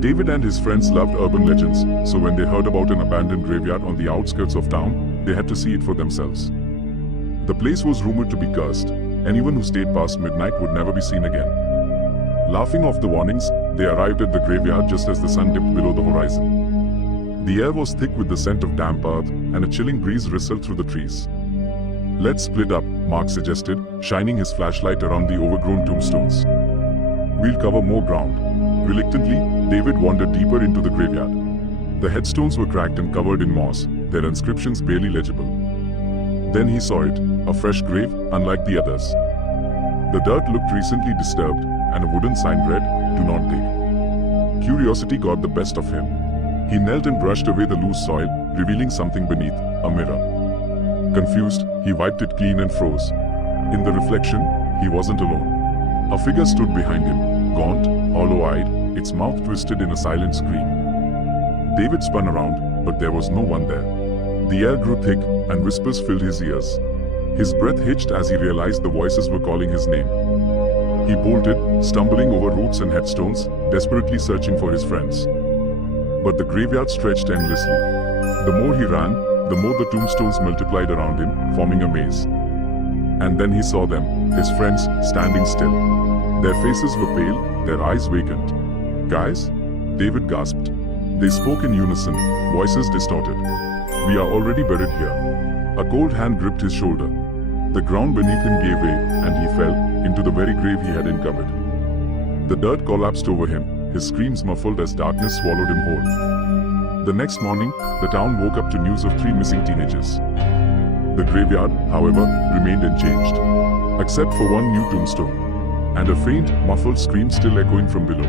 David and his friends loved urban legends, so when they heard about an abandoned graveyard on the outskirts of town, they had to see it for themselves. The place was rumored to be cursed. Anyone who stayed past midnight would never be seen again. Laughing off the warnings, they arrived at the graveyard just as the sun dipped below the horizon. The air was thick with the scent of damp earth, and a chilling breeze rustled through the trees. "Let's split up," Mark suggested, shining his flashlight around the overgrown tombstones. "We'll cover more ground." Reluctantly, David wandered deeper into the graveyard. The headstones were cracked and covered in moss, their inscriptions barely legible. Then he saw it, a fresh grave, unlike the others. The dirt looked recently disturbed, and a wooden sign read, "Do not dig." Curiosity got the best of him. He knelt and brushed away the loose soil, revealing something beneath, a mirror. Confused, he wiped it clean and froze. In the reflection, he wasn't alone. A figure stood behind him, gaunt, hollow-eyed, its mouth twisted in a silent scream. David spun around, but there was no one there. The air grew thick, and whispers filled his ears. His breath hitched as he realized the voices were calling his name. He bolted, stumbling over roots and headstones, desperately searching for his friends. But the graveyard stretched endlessly. The more he ran, the more the tombstones multiplied around him, forming a maze. And then he saw them, his friends, standing still. Their faces were pale, their eyes vacant. "Guys?" David gasped. They spoke in unison, voices distorted. "We are already buried here." A cold hand gripped his shoulder. The ground beneath him gave way, and he fell into the very grave he had uncovered. The dirt collapsed over him, his screams muffled as darkness swallowed him whole. The next morning, the town woke up to news of 3 missing teenagers. The graveyard, however, remained unchanged, except for one new tombstone, and a faint, muffled scream still echoing from below.